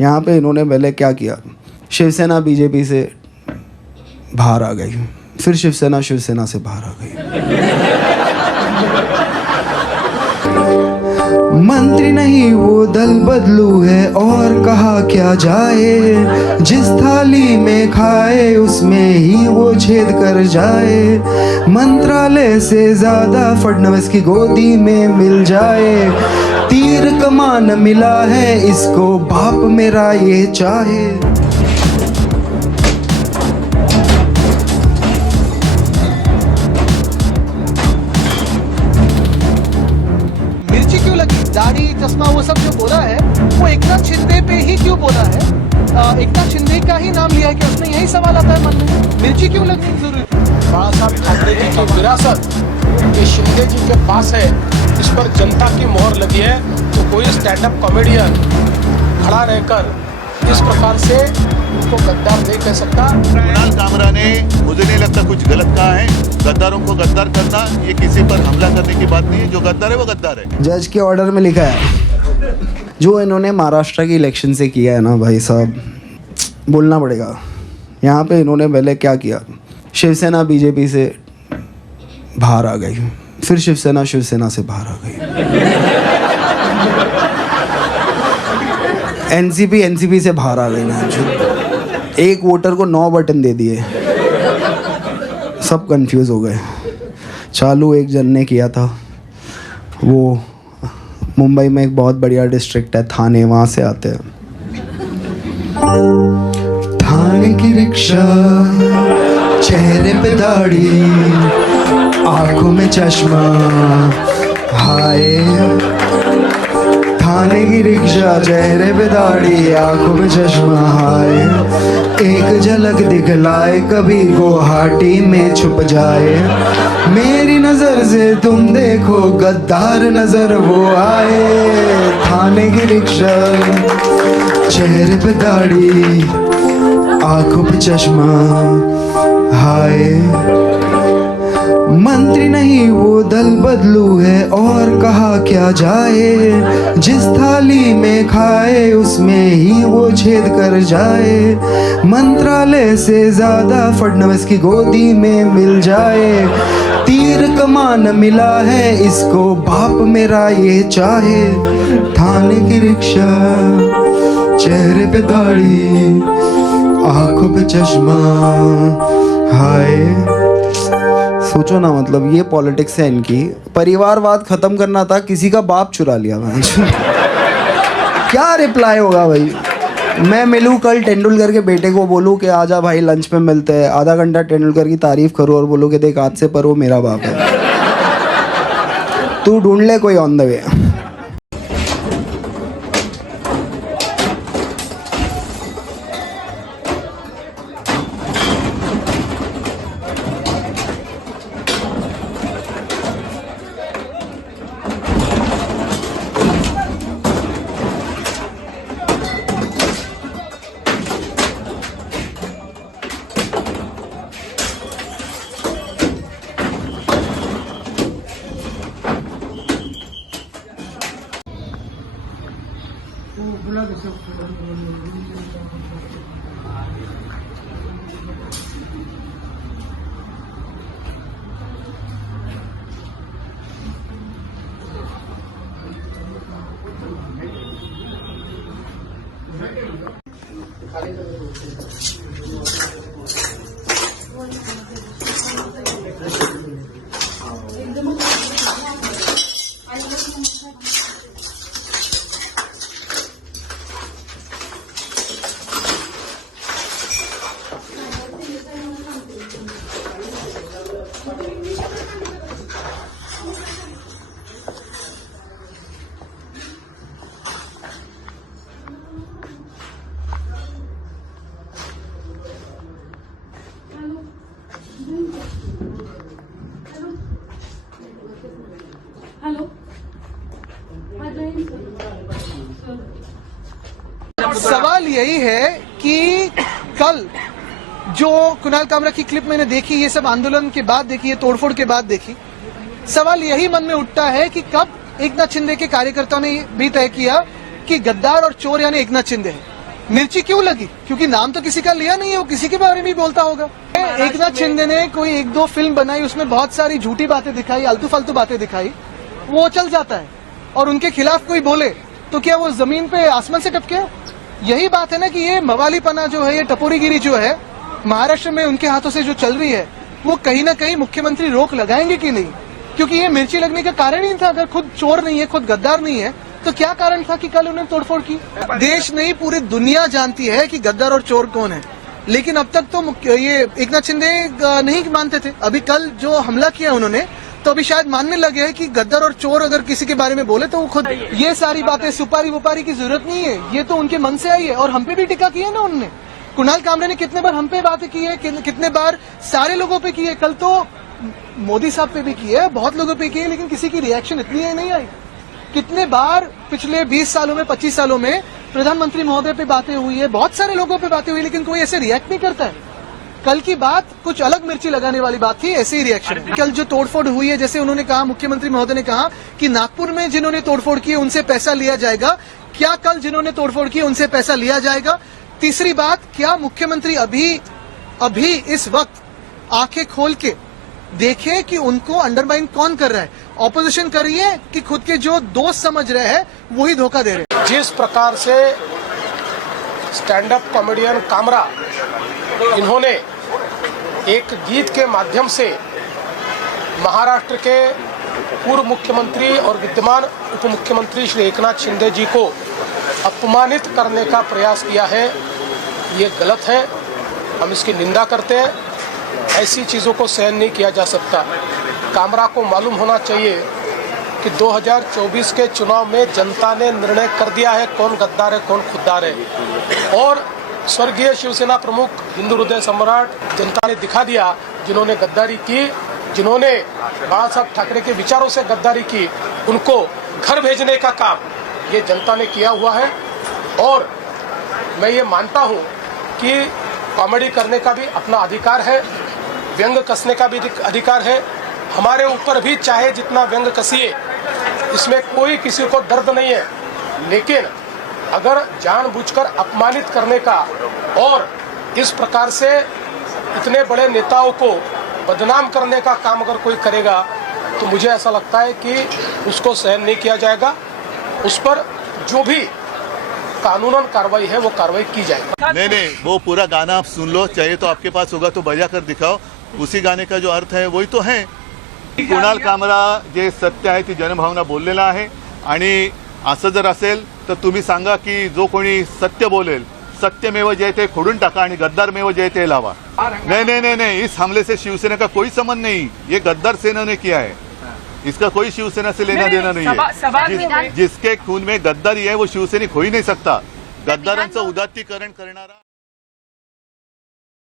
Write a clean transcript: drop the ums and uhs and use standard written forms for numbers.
यहाँ पे इन्होंने पहले क्या किया, शिवसेना बीजेपी से बाहर आ गई, फिर शिवसेना से बाहर आ गई। मंत्री नहीं वो दल बदलू है और कहा क्या जाए, जिस थाली में खाए उसमें ही वो छेद कर जाए। मंत्रालय से ज्यादा फडणवीस की गोदी में मिल जाए, तीर कमान मिला है इसको बाप मेरा ये चाहे। दाढ़ी चश्मा वो सब जो बोला है वो एकनाथ शिंदे पे ही क्यों बोला है? एकनाथ शिंदे का ही नाम लिया है कि उसमें यही सवाल आता है मन में, मिर्ची क्यों लगनी जरूरी? बाला साहब ठाकरे जी की विरासत ये शिंदे जी के पास है, इस पर जनता की मोहर लगी है। तो कोई स्टैंड अप कॉमेडियन खड़ा रहकर इस प्रकार से उसको गद्दार नहीं कह सकता। कुणाल कामरा ने मुझे नहीं लगता कुछ गलत कहा है। गद्दारों को गद्दार करना ये किसी पर हमला करने की बात नहीं है, जो गद्दार है वो गद्दार है। जज के ऑर्डर में लिखा है जो इन्होंने महाराष्ट्र की इलेक्शन से किया है ना भाई साहब, बोलना पड़ेगा। यहाँ पे इन्होंने पहले क्या किया, शिवसेना बीजेपी से बाहर आ गई, फिर शिवसेना से बाहर आ गई। एनसीपी से बाहर आ गई ना, एक वोटर को 9 बटन दे दिए, सब कंफ्यूज हो गए। चालू एक जन ने किया था, वो मुंबई में एक बहुत बढ़िया डिस्ट्रिक्ट है थाने, वहाँ से आते हैं। थाने की रिक्शा, चेहरे पे दाढ़ी, आंखों में चश्मा, हाय। थाने की रिक्शा, चेहरे पे दाढ़ी, आंखों में चश्मा, हाय। एक झलक दिखलाए कभी गुवाहाटी में छुप जाए, मेरी नजर से तुम देखो गद्दार नजर वो आए। थाने की रिक्शा, चेहरे पे दाढ़ी, आंखों पे चश्मा, हाय। मंत्री नहीं वो दल बदलू है और कहा क्या जाए, जिस थाली में खाए उसमें ही वो छेद कर जाए। मंत्रालय से ज्यादा फडणवीस की गोदी में मिल जाए, तीर कमान मिला है इसको बाप मेरा ये चाहे। थाने की रिक्शा, चेहरे पे दाढ़ी, आंखों पे चश्मा, हाय। सोचो ना, मतलब ये पॉलिटिक्स है इनकी। परिवारवाद खत्म करना था, किसी का बाप चुरा लिया भाई। क्या रिप्लाई होगा भाई? मैं मिलूँ कल तेंदुलकर के बेटे को, बोलूँ कि आजा भाई लंच पे मिलते हैं, आधा घंटा तेंदुलकर की तारीफ करूँ और बोलूँ कि देख आज से पर वो मेरा बाप है, तू ढूंढ ले कोई ऑन द वे। सवाल यही है कि कल जो कुणाल कामरा की क्लिप मैंने देखी, ये सब आंदोलन के बाद देखी, ये तोड़फोड़ के बाद देखी, सवाल यही मन में उठता है कि कब एकनाथ शिंदे के कार्यकर्ताओं ने भी तय किया कि गद्दार और चोर यानी एकनाथ शिंदे है। मिर्ची क्यों लगी? क्योंकि नाम तो किसी का लिया नहीं है, वो किसी के बारे में ही बोलता होगा। एकनाथ शिंदे ने कोई 1-2 फिल्म बनाई, उसमें बहुत सारी झूठी बातें दिखाई, आलतू फालतू बातें दिखाई, वो चल जाता है। और उनके खिलाफ कोई बोले तो क्या वो जमीन पे आसमान से टपके? यही बात है ना कि ये मवालीपना जो है, ये टपोरीगिरी जो है महाराष्ट्र में उनके हाथों से जो चल रही है, वो कहीं ना कहीं मुख्यमंत्री रोक लगाएंगे कि नहीं? क्योंकि ये मिर्ची लगने का कारण ही था। अगर खुद चोर नहीं है, खुद गद्दार नहीं है, तो क्या कारण था कि कल उन्होंने तोड़फोड़ की? देश नहीं, पूरी दुनिया जानती है कि गद्दार और चोर कौन है। लेकिन अब तक तो ये एकनाथ शिंदे नहीं मानते थे। अभी कल जो हमला किया उन्होंने, तो अभी शायद मानने लगे हैं कि गद्दार और चोर अगर किसी के बारे में बोले तो वो खुद। ये सारी बातें सुपारी वुपारी की जरूरत नहीं है, ये तो उनके मन से आई है। और हम पे भी टिक्का की है ना उन्होंने। कुणाल कामरे ने कितने बार हम पे बातें की है, कितने बार सारे लोगों पे की है। कल तो मोदी साहब पे भी की है, बहुत लोगों पे की है, लेकिन किसी की रिएक्शन इतनी है नहीं आई। कितने बार पिछले 20 सालों में, 25 सालों में प्रधानमंत्री महोदय पे बातें हुई है, बहुत सारे लोगों पे बातें हुई, लेकिन कोई ऐसे रिएक्ट नहीं करता है। कल की बात कुछ अलग मिर्ची लगाने वाली बात थी, ऐसे ही रिएक्शन है। कल जो तोड़फोड़ हुई है, जैसे उन्होंने कहा, मुख्यमंत्री महोदय ने कहा कि नागपुर में जिन्होंने तोड़फोड़ की है उनसे पैसा लिया जाएगा। क्या कल जिन्होंने तोड़फोड़ की उनसे पैसा लिया जाएगा? तीसरी बात, क्या मुख्यमंत्री अभी इस वक्त आंखें खोल के देखें कि उनको अंडरमाइन कौन कर रहा है? ऑपोजिशन कर रही है कि खुद के जो दोस्त समझ रहे हैं वही धोखा दे रहे हैं? जिस प्रकार से स्टैंड अप कॉमेडियन कामरा इन्होंने एक गीत के माध्यम से महाराष्ट्र के पूर्व मुख्यमंत्री और विद्यमान उप मुख्यमंत्री श्री एकनाथ शिंदे जी को अपमानित करने का प्रयास किया है, ये गलत है। हम इसकी निंदा करते हैं। ऐसी चीज़ों को सहन नहीं किया जा सकता। कामरा को मालूम होना चाहिए कि 2024 के चुनाव में जनता ने निर्णय कर दिया है कौन गद्दार है, कौन खुददार है। और स्वर्गीय शिवसेना प्रमुख, हिंदू हृदय सम्राट जनता ने दिखा दिया, जिन्होंने गद्दारी की, जिन्होंने बाला साहब ठाकरे के विचारों से गद्दारी की, उनको घर भेजने का काम ये जनता ने किया हुआ है। और मैं ये मानता हूँ कि कॉमेडी करने का भी अपना अधिकार है, व्यंग कसने का भी अधिकार है। हमारे ऊपर भी चाहे जितना व्यंग कसिए, इसमें कोई किसी को दर्द नहीं है। लेकिन अगर जानबूझकर अपमानित करने का और इस प्रकार से इतने बड़े नेताओं को बदनाम करने का काम अगर कोई करेगा, तो मुझे ऐसा लगता है कि उसको सहन नहीं किया जाएगा। उस पर जो भी कानूनन कार्रवाई है वो कार्रवाई की जाएगी। नहीं, वो पूरा गाना आप सुन लो, चाहिए तो आपके पास होगा तो बजा कर दिखाओ। उसी गाणे का जो अर्थ आहे वही तो है। कुणाल कामरा जे सत्य आहे ती जनभावना बोललेला आहे, आणि असं जर असेल तर तुम्ही सांगा की जो कोणी सत्य बोलेल, सत्यमेव जयते खोडून टाका आणि गद्दारमेव जयते लावा। नहीं, इस हमले से शिवसेना का कोई संबंध नहीं। ये गद्दार सेना ने किया है, इसका कोई शिवसेना से लेना देना नहीं है। जिसके खून में गद्दारी है वो शिवसैनिक हो ही नहीं सकता। गद्दारांचं उदात्तीकरण करणारा